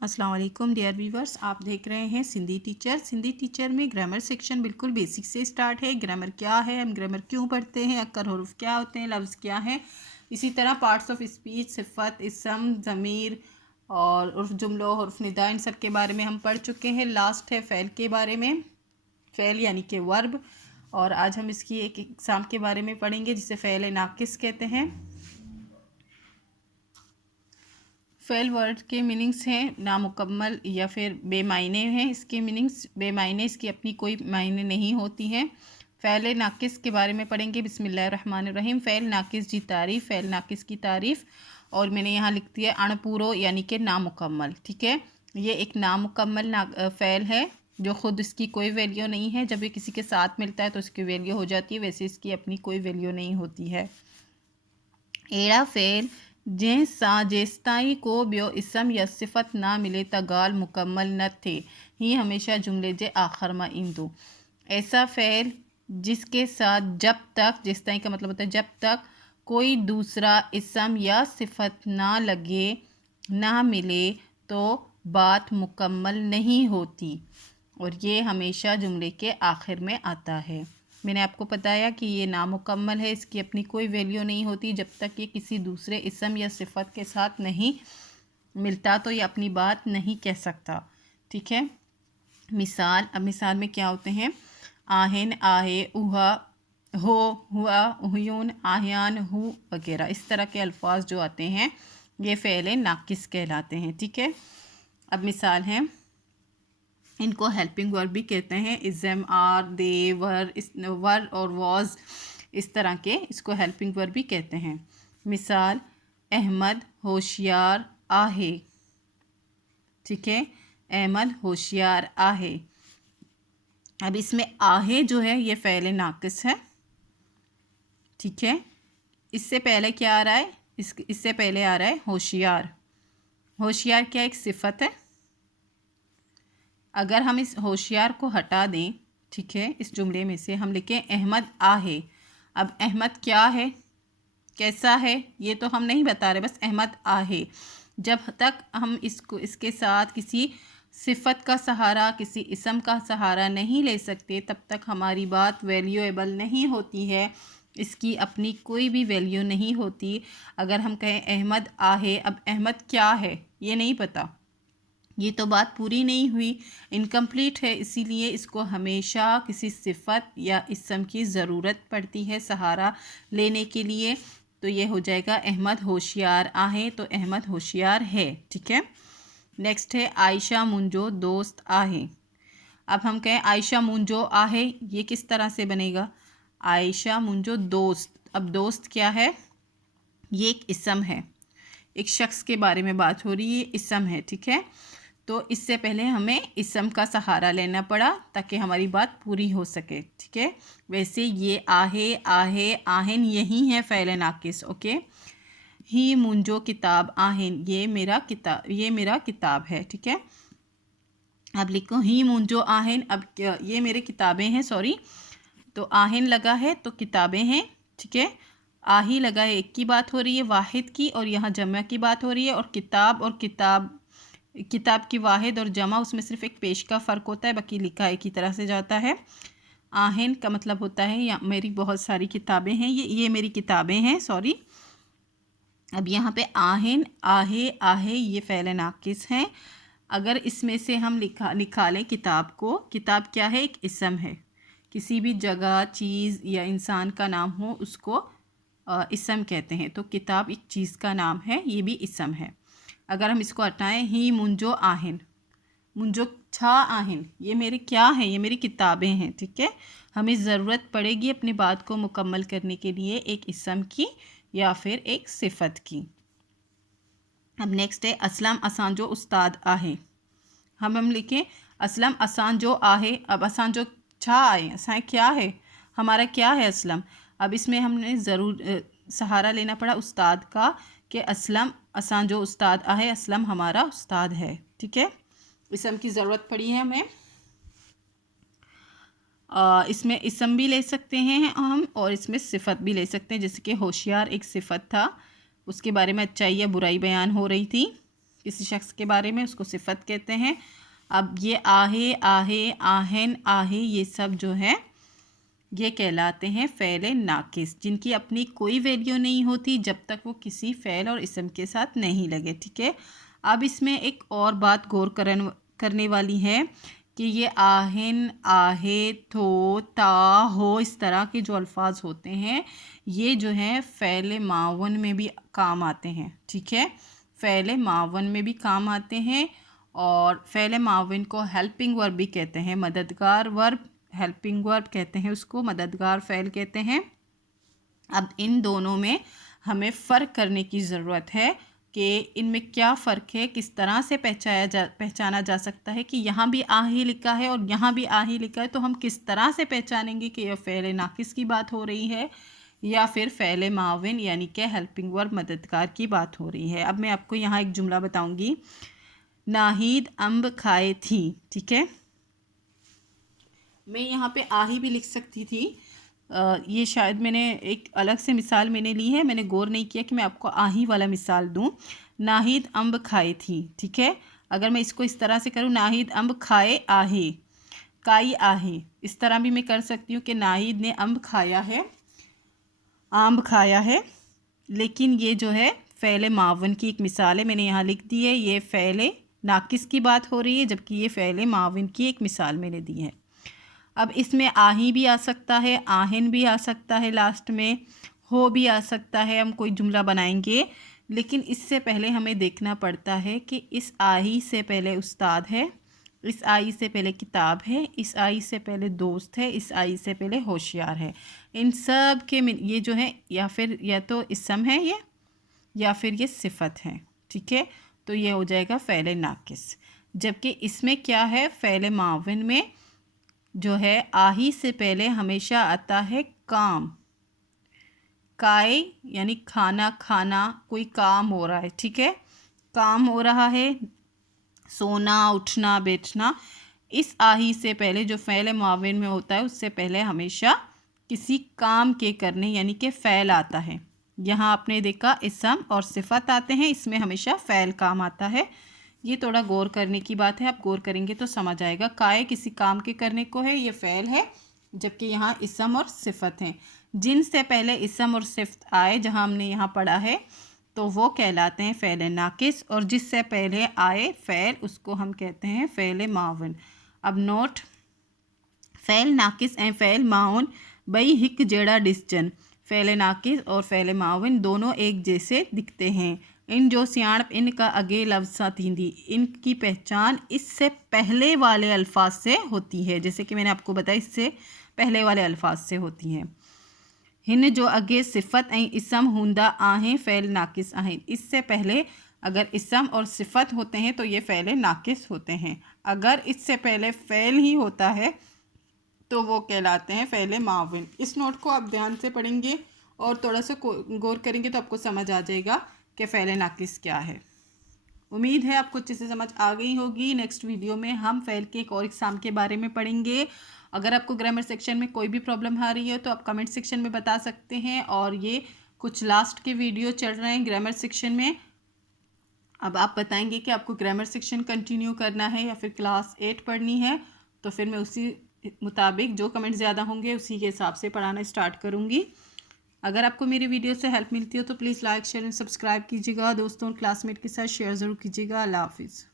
अस्सलाम वालेकुम dear viewers, आप देख रहे हैं सिंधी टीचर। सिंधी टीचर में ग्रामर सेक्शन बिल्कुल बेसिक से स्टार्ट है। ग्रामर क्या है, हम ग्रामर क्यों पढ़ते हैं, अक्कर हुरूफ क्या होते हैं, लफ्ज़ क्या हैं। इसी तरह पार्ट्स ऑफ स्पीच, सिफ़त, इसम, ज़मीर और उर्फ़ जुमलों, हुर्फ़ निदा, इन सब के बारे में हम पढ़ चुके हैं। लास्ट है फ़ेल के बारे में, फ़ेल यानी कि वर्ब। और आज हम इसकी एक एग्ज़ाम के बारे में पढ़ेंगे जिसे फ़ेल नाक़िस कहते हैं। फ़ेल वर्ड के मीनिंग्स हैं नामुकम्मल या फिर बेमायने हैं। इसके मीनिंग्स बेमायने, इसकी अपनी कोई मायने नहीं होती हैं। फ़ेल नाक़िस के बारे में पढ़ेंगे। बिस्मिल्लाहिर्रहमानिर्रहीम। फ़ेल नाक़िस जी तारीफ़, फ़ेल नाक़िस की तारीफ़। और मैंने यहाँ लिख दिया अणपूरो यानी कि नामुकम्मल। ठीक है, ये एक नामुकम्मल फ़ेल है जो ख़ुद इसकी कोई वैल्यू नहीं है। जब ये किसी के साथ मिलता है तो इसकी वैल्यू हो जाती है, वैसे इसकी अपनी कोई वैल्यू नहीं होती है। एड़ा फ़ेल जंहिंसां जेसिताईं को ॿियो इसम या सिफ़त ना मिले त ॻाल्हि मुकम्मल न थिए, ही हमेशा जुमले जे आख़िर में ईंदो। ऐसा फ़ेल जिसके साथ जब तक, जेसिताईं का मतलब होता है जब तक कोई दूसरा इसम या सिफ़त ना लगे, ना मिले तो बात मुकम्मल नहीं होती, और ये हमेशा जुमले के आखिर में आता है। मैंने आपको बताया कि ये नामुकम्मल है, इसकी अपनी कोई वैल्यू नहीं होती। जब तक ये किसी दूसरे इसम या सिफ़त के साथ नहीं मिलता तो ये अपनी बात नहीं कह सकता। ठीक है, मिसाल, अब मिसाल में क्या होते हैं, आहेन, आहे, उहा, हो, हुआ, हुयून, आह्यान, हु वगैरह, इस तरह के अल्फाज जो आते हैं ये फ़ेल नाक़िस कहलाते हैं। ठीक है, अब मिसाल है, इनको हेल्पिंग वर्ब भी कहते हैं। इज़म, आर, दे, वर और वॉज, इस तरह के इसको हेल्पिंग वर्ब भी कहते हैं। मिसाल, अहमद होशियार आहे। ठीक है, अहमद होशियार आहे। अब इसमें आहे जो है ये फ़ेल नाक़िस है। ठीक है, इससे पहले क्या आ रहा है, इससे पहले आ रहा है होशियार। होशियार क्या एक सिफ़त है। अगर हम इस होशियार को हटा दें, ठीक है, इस जुमले में से हम लिखें अहमद आहे। अब अहमद क्या है, कैसा है, ये तो हम नहीं बता रहे, बस अहमद आहे। जब तक हम इसके साथ किसी सिफ़त का सहारा, किसी इसम का सहारा नहीं ले सकते, तब तक हमारी बात वैल्यूएबल नहीं होती है। इसकी अपनी कोई भी वैल्यू नहीं होती। अगर हम कहें अहमद आहे, अब अहमद क्या है ये नहीं पता, ये तो बात पूरी नहीं हुई, इनकम्प्लीट है। इसीलिए इसको हमेशा किसी सिफ़त या इसम की ज़रूरत पड़ती है सहारा लेने के लिए। तो ये हो जाएगा अहमद होशियार आहे, तो अहमद होशियार है। ठीक है, नेक्स्ट है आयशा मुंजो दोस्त आहे। अब हम कहें आयशा मुंजो आहे, ये किस तरह से बनेगा, आयशा मुंजो दोस्त। अब दोस्त क्या है, ये एक इसम है, एक शख्स के बारे में बात हो रही है, इसम है। ठीक है, तो इससे पहले हमें इसम का सहारा लेना पड़ा ताकि हमारी बात पूरी हो सके। ठीक है, वैसे ये आहे, आहे, आहेन यही है फ़ेल नाक़िस। ओके, ही मुंजो किताब आहेन, ये मेरा किताब है। ठीक है, अब लिखो ही मुंजो आहेन। अब ये मेरे किताबें हैं, सॉरी, तो आहेन लगा है तो किताबें हैं। ठीक है, आही लगा है, एक की बात हो रही है, वाहिद की, और यहाँ जमा की बात हो रही है। और किताब की वाहिद और जमा, उसमें सिर्फ एक पेश का फ़र्क होता है, बाकी लिखा एक ही तरह से जाता है। आहेन का मतलब होता है या मेरी बहुत सारी किताबें हैं, ये मेरी किताबें हैं, सॉरी। अब यहाँ पे आहेन, आहे, आहे ये फ़ेल नाक़िस हैं। अगर इसमें से हम निकालें किताब को, किताब क्या है, एक इसम है। किसी भी जगह, चीज़ या इंसान का नाम हो उसको इसम कहते हैं। तो किताब एक चीज़ का नाम है, ये भी इसम है। अगर हम इसको हटाएं, ही मुंजो आहेन, मुंजो छा आहेन, ये मेरे क्या हैं, ये मेरी किताबें हैं। ठीक है, हमें ज़रूरत पड़ेगी अपनी बात को मुकम्मल करने के लिए एक इसम की या फिर एक सिफ़त की। अब नेक्स्ट है असलम असांजो उस्ताद आहे। हम लिखें असलम असांजो आहे। अब असांजो छा आए, असां क्या है, हमारा क्या है असलम। अब इसमें हमने ज़रूर सहारा लेना पड़ा उस्ताद का, कि असलम असांजो उस्ताद आहे, असलम हमारा उस्ताद है। ठीक है, इसम की ज़रूरत पड़ी है हमें। इसमें इसम भी ले सकते हैं हम, और इसमें सिफ़त भी ले सकते हैं। जैसे कि होशियार एक सिफ़त था, उसके बारे में अच्छाई या बुराई बयान हो रही थी। किसी शख्स के बारे में, उसको सिफत कहते हैं। अब ये आहे, आहे, आहन, आहे, ये सब जो है ये कहलाते हैं फ़ेल नाकिस, जिनकी अपनी कोई वैल्यू नहीं होती जब तक वो किसी फ़ेल और इसम के साथ नहीं लगे। ठीक है, अब इसमें एक और बात गौर करने वाली है कि ये आहन, आहे, थो, ता, हो, इस तरह के जो अल्फाज होते हैं ये जो है फ़ेल मावन में भी काम आते हैं। ठीक है, फ़ेल मावन में भी काम आते हैं। और फ़ेल मावन को हेल्पिंग वर्ब भी कहते हैं, मददगार वर्ब, हेल्पिंग वर्ब कहते हैं उसको, मददगार फ़ेल कहते हैं। अब इन दोनों में हमें फ़र्क करने की ज़रूरत है कि इनमें क्या फ़र्क है, किस तरह से पहचाना जा सकता है कि यहाँ भी आ ही लिखा है और यहाँ भी आ ही लिखा है, तो हम किस तरह से पहचानेंगे कि यह फ़ेल नाकिस की बात हो रही है या फिर फ़ेल माविन यानी कि हेल्पिंग वर्ब, मददगार की बात हो रही है। अब मैं आपको यहाँ एक जुमला बताऊँगी, नाहिद अम्ब खाए थी। ठीक है, मैं यहाँ पे आही भी लिख सकती थी, ये शायद मैंने एक अलग से मिसाल मैंने ली है, मैंने गौर नहीं किया कि मैं आपको आही वाला मिसाल दूँ। नाहिद अम्ब खाए थी। ठीक है, अगर मैं इसको इस तरह से करूँ, नाहिद अम्ब खाए आहे, काई आहे, इस तरह भी मैं कर सकती हूँ कि नाहिद ने अम्ब खाया है, आम खाया है। लेकिन ये जो है फ़ेल मावन की एक मिसाल है, मैंने यहाँ लिख दी है, ये फ़ेल नाकिस की बात हो रही है, जबकि ये फ़ेल मावन की एक मिसाल मैंने दी है। अब इसमें आही भी आ सकता है, आहन भी आ सकता है, लास्ट में हो भी आ सकता है, हम कोई जुमला बनाएंगे। लेकिन इससे पहले हमें देखना पड़ता है कि इस आही से पहले उस्ताद है, इस आई से पहले किताब है, इस आई से पहले दोस्त है, इस आई से पहले होशियार है। इन सब के ये जो है या तो इसम है ये या फिर ये सिफत है। ठीक है, तो ये हो जाएगा फ़ेल नाकिस। जबकि इसमें क्या है, फ़ेल माविन में जो है आही से पहले हमेशा आता है काम, काय यानी खाना, खाना, कोई काम हो रहा है। ठीक है, काम हो रहा है, सोना, उठना, बैठना। इस आही से पहले जो फ़ेल माविन में होता है उससे पहले हमेशा किसी काम के करने यानी कि फ़ेल आता है। यहाँ आपने देखा इसम और सिफत आते हैं, इसमें हमेशा फ़ेल काम आता है। ये थोड़ा गौर करने की बात है, आप गौर करेंगे तो समझ आएगा। काय किसी काम के करने को है, ये फ़ेल है, जबकि यहाँ इसम और सिफत हैं। जिनसे पहले इसम और सिफत आए, जहाँ हमने यहाँ पढ़ा है, तो वो कहलाते हैं फ़ेल नाकिस, और जिससे पहले आए फ़ेल उसको हम कहते हैं फ़ेल मावन। अब नोट, फ़ेल नाकिस ऐं फ़ेल मावन बई हिक जेड़ा डिसजन। फ़ेल नाकिस और फ़ेल मावन दोनों एक जैसे दिखते हैं। इन जो सियाणप इनका अगे लफ्ज़ थींदी, इनकी पहचान इससे पहले वाले अल्फाज से होती है। जैसे कि मैंने आपको बताया, इससे पहले वाले अल्फाज से होती हैं। हिन जो अगे सिफत ऐं इसम हूंदा आहें फ़ेल नाकिस आहें। इससे पहले अगर इसम और सिफत होते हैं तो ये फ़ेल नाकिस होते हैं। अगर इससे पहले फ़ेल ही होता है तो वो कहलाते हैं फ़ेल माविन। इस नोट को आप ध्यान से पढ़ेंगे और थोड़ा सा गौर करेंगे तो आपको समझ आ जाएगा कि फ़ेल नाकिस क्या है। उम्मीद है आपको अच्छे से समझ आ गई होगी। नेक्स्ट वीडियो में हम फ़ेल के एक और एग्ज़ाम के बारे में पढ़ेंगे। अगर आपको ग्रामर सेक्शन में कोई भी प्रॉब्लम आ रही है तो आप कमेंट सेक्शन में बता सकते हैं। और ये कुछ लास्ट के वीडियो चल रहे हैं ग्रामर सेक्शन में, अब आप बताएंगे कि आपको ग्रामर सेक्शन कंटिन्यू करना है या फिर क्लास 8 पढ़नी है, तो फिर मैं उसी मुताबिक जो कमेंट ज़्यादा होंगे उसी के हिसाब से पढ़ाना स्टार्ट करूँगी। अगर आपको मेरी वीडियो से हेल्प मिलती हो तो please like, share and subscribe कीजिएगा। दोस्तों और क्लासमेट के साथ शेयर ज़रूर कीजिएगा। अल्लाह हाफिज़।